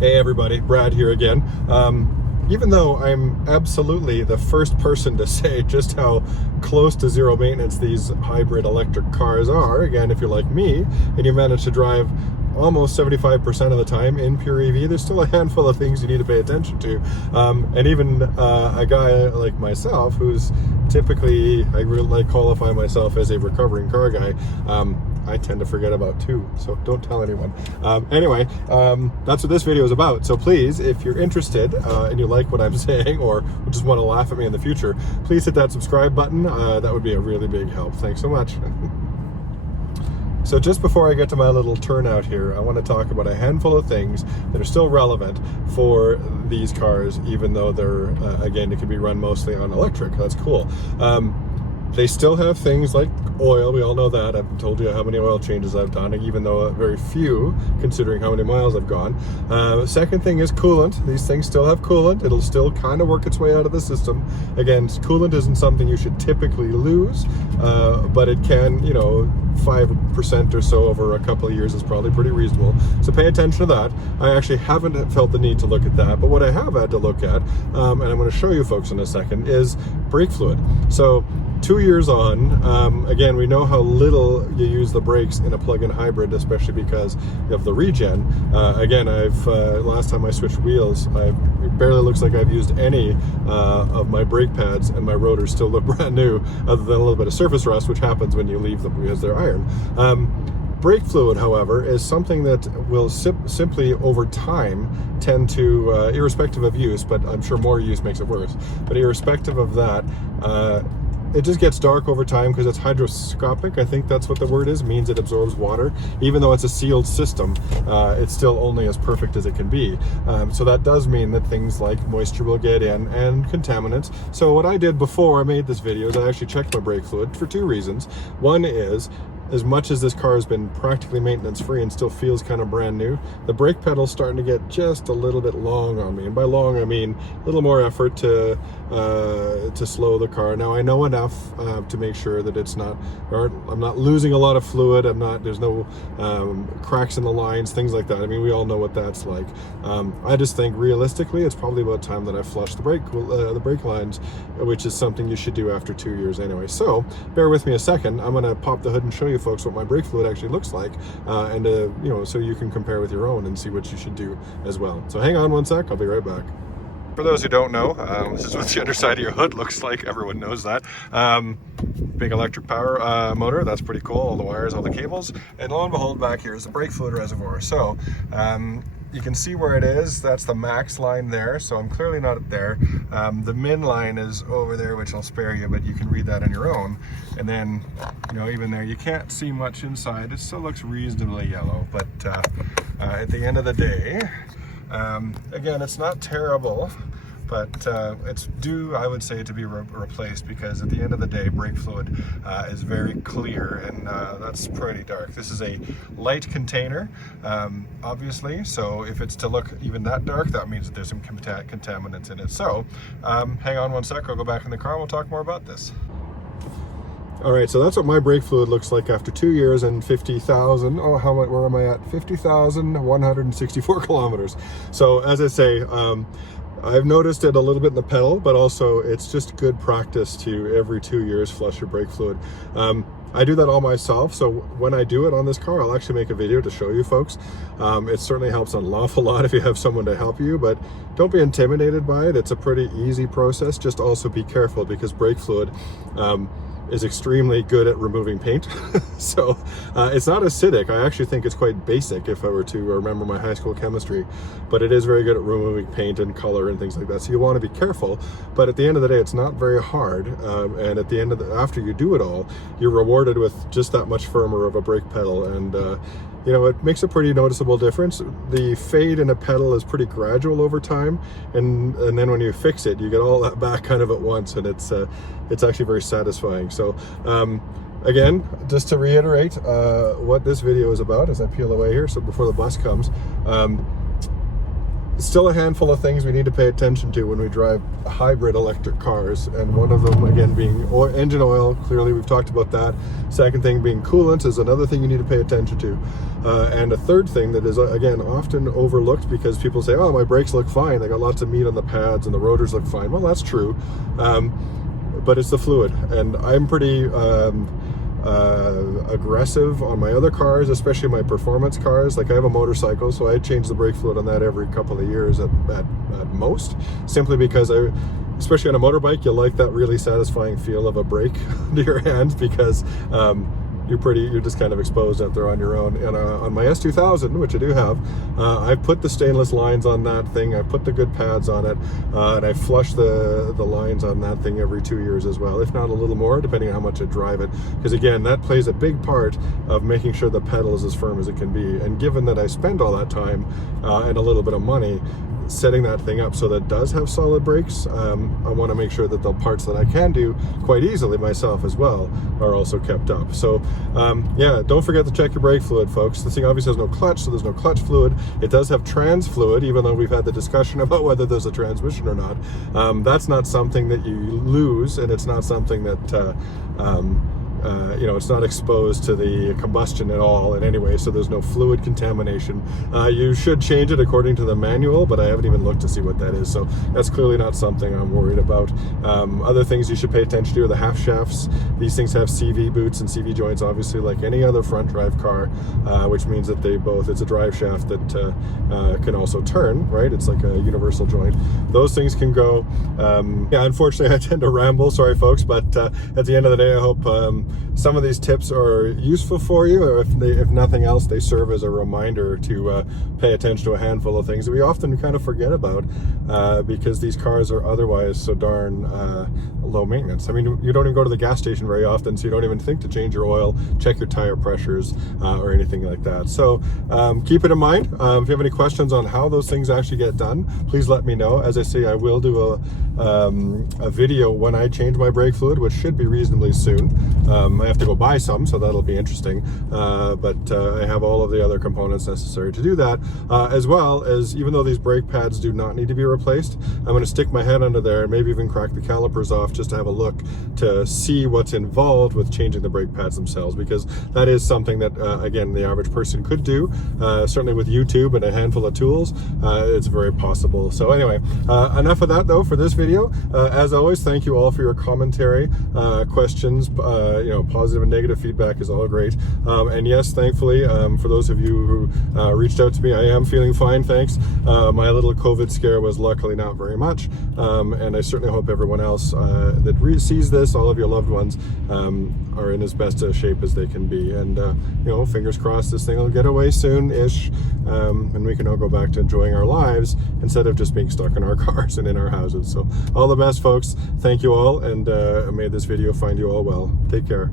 Hey everybody, Brad here again. Even though I'm absolutely the first person to say just how close to zero maintenance these hybrid electric cars are, again, if you're like me and you manage to drive almost 75% of the time in pure EV, there's still a handful of things you need to pay attention to. And even a guy like myself, who's typically, I really qualify myself as a recovering car guy, I tend to forget about too, so don't tell anyone. Anyway, that's what this video is about. So please, if you're interested and you like what I'm saying or just want to laugh at me in the future, please hit that subscribe button. That would be a really big help. Thanks so much. So just before I get to my little turnout here, I want to talk about a handful of things that are still relevant for these cars, even though they're, again, it can be run mostly on electric. That's cool. They still have things like oil, we all know that. I've told you how many oil changes I've done, even though very few, considering how many miles I've gone. Second thing is coolant. These things still have coolant. It'll still kind of work its way out of the system. Again, coolant isn't something you should typically lose, but it can, 5% or so over a couple of years is probably pretty reasonable. So pay attention to that. I actually haven't felt the need to look at that, but what I have had to look at, and I'm going to show you folks in a second, is brake fluid. So 2 years on, again, we know how little you use the brakes in a plug-in hybrid, especially because of the regen. Again, last time I switched wheels, it barely looks like I've used any of my brake pads, and my rotors still look brand new, other than a little bit of surface rust, which happens when you leave them because they're iron. Brake fluid, however, is something that will simply over time tend to, irrespective of use, but I'm sure more use makes it worse, but irrespective of that, it just gets dark over time because it's hydroscopic. I think that's what the word is. It means it absorbs water. Even though it's a sealed system, it's still only as perfect as it can be. So that does mean that things like moisture will get in and contaminants. So what I did before I made this video is I actually checked my brake fluid for two reasons. One is, as much as this car has been practically maintenance free and still feels kind of brand new, the brake pedal's starting to get just a little bit long on me. And by long, I mean a little more effort to slow the car. Now I know enough to make sure that I'm not losing a lot of fluid. There's no cracks in the lines, things like that. I mean, we all know what that's like. I just think realistically, it's probably about time that I flush the brake lines, which is something you should do after 2 years anyway. So bear with me a second. I'm gonna pop the hood and show you folks what my brake fluid actually looks like, and so you can compare with your own and see what you should do as well. So hang on one sec, I'll be right back. For those who don't know, this is what the underside of your hood looks like. Everyone knows that. Big electric power motor, that's pretty cool. All the wires, all the cables, and lo and behold, back here is the brake fluid reservoir. So you can see where it is. That's the max line there, so I'm clearly not there. The min line is over there, which I'll spare you, but you can read that on your own. And then, even there, you can't see much inside. It still looks reasonably yellow, but at the end of the day, again, it's not terrible, but it's due, I would say, to be replaced, because at the end of the day, brake fluid is very clear, and that's pretty dark. This is a light container, obviously, so if it's to look even that dark, that means that there's some contaminants in it. So hang on one sec, I'll go back in the car and we'll talk more about this. All right, so that's what my brake fluid looks like after 2 years and 50,000. Where am I at? 50,164 kilometers. So as I say, I've noticed it a little bit in the pedal, but also it's just good practice to every 2 years flush your brake fluid. I do that all myself, so when I do it on this car, I'll actually make a video to show you folks. It certainly helps an awful lot if you have someone to help you, but don't be intimidated by it. It's a pretty easy process. Just also be careful, because brake fluid is extremely good at removing paint. So it's not acidic. I actually think it's quite basic if I were to remember my high school chemistry, but it is very good at removing paint and color and things like that. So you want to be careful, but at the end of the day, it's not very hard. And at the end of after you do it all, you're rewarded with just that much firmer of a brake pedal. And it makes a pretty noticeable difference. The fade in a pedal is pretty gradual over time, and then when you fix it, you get all that back kind of at once, and it's actually very satisfying. So again, just to reiterate what this video is about as I peel away here, so before the bus comes, still a handful of things we need to pay attention to when we drive hybrid electric cars, and one of them again being engine oil. Clearly we've talked about that. Second thing being coolant is another thing you need to pay attention to, and a third thing that is again often overlooked because people say, oh, my brakes look fine, they got lots of meat on the pads and the rotors look fine. Well, that's true, but it's the fluid, and I'm pretty aggressive on my other cars, especially my performance cars. Like I have a motorcycle, so I change the brake fluid on that every couple of years at most, simply because especially on a motorbike, you like that really satisfying feel of a brake to your hand, because you're just kind of exposed out there on your own. And on my S2000, which I do have, I put the stainless lines on that thing, I put the good pads on it, and I flush the lines on that thing every 2 years as well, if not a little more, depending on how much I drive it. Because again, that plays a big part of making sure the pedal is as firm as it can be. And given that I spend all that time and a little bit of money setting that thing up so that it does have solid brakes, I want to make sure that the parts that I can do quite easily myself as well are also kept up. So yeah, don't forget to check your brake fluid, folks. This thing obviously has no clutch, so there's no clutch fluid. It does have trans fluid, even though we've had the discussion about whether there's a transmission or not. That's not something that you lose, and it's not something that you know, it's not exposed to the combustion at all in any way, so there's no fluid contamination. You should change it according to the manual, but I haven't even looked to see what that is, so that's clearly not something I'm worried about. Other things you should pay attention to are the half shafts. These things have CV boots and CV joints, obviously, like any other front drive car, which means that it's a drive shaft that can also turn, right? It's like a universal joint. Those things can go. Yeah, unfortunately, I tend to ramble, sorry folks, but at the end of the day, I hope some of these tips are useful for you, or if nothing else, they serve as a reminder to pay attention to a handful of things that we often kind of forget about because these cars are otherwise so darn low maintenance. I mean, you don't even go to the gas station very often, so you don't even think to change your oil, check your tire pressures, or anything like that. So keep it in mind. If you have any questions on how those things actually get done, please let me know. As I say, I will do a video when I change my brake fluid, which should be reasonably soon. I have to go buy some, so that'll be interesting, but I have all of the other components necessary to do that, as well as, even though these brake pads do not need to be replaced, I'm going to stick my head under there and maybe even crack the calipers off just to have a look to see what's involved with changing the brake pads themselves, because that is something that again, the average person could do. Certainly with YouTube and a handful of tools, it's very possible. So anyway, enough of that though for this video. As always, thank you all for your commentary, questions, you know, positive and negative feedback is all great. And yes, thankfully, for those of you who reached out to me, I am feeling fine, thanks. My little COVID scare was luckily not very much, and I certainly hope everyone else that sees this, all of your loved ones, are in as best a shape as they can be. And you know, fingers crossed this thing will get away soon-ish, and we can all go back to enjoying our lives instead of just being stuck in our cars and in our houses. So all the best, folks. Thank you all, and may this video find you all well. Take care.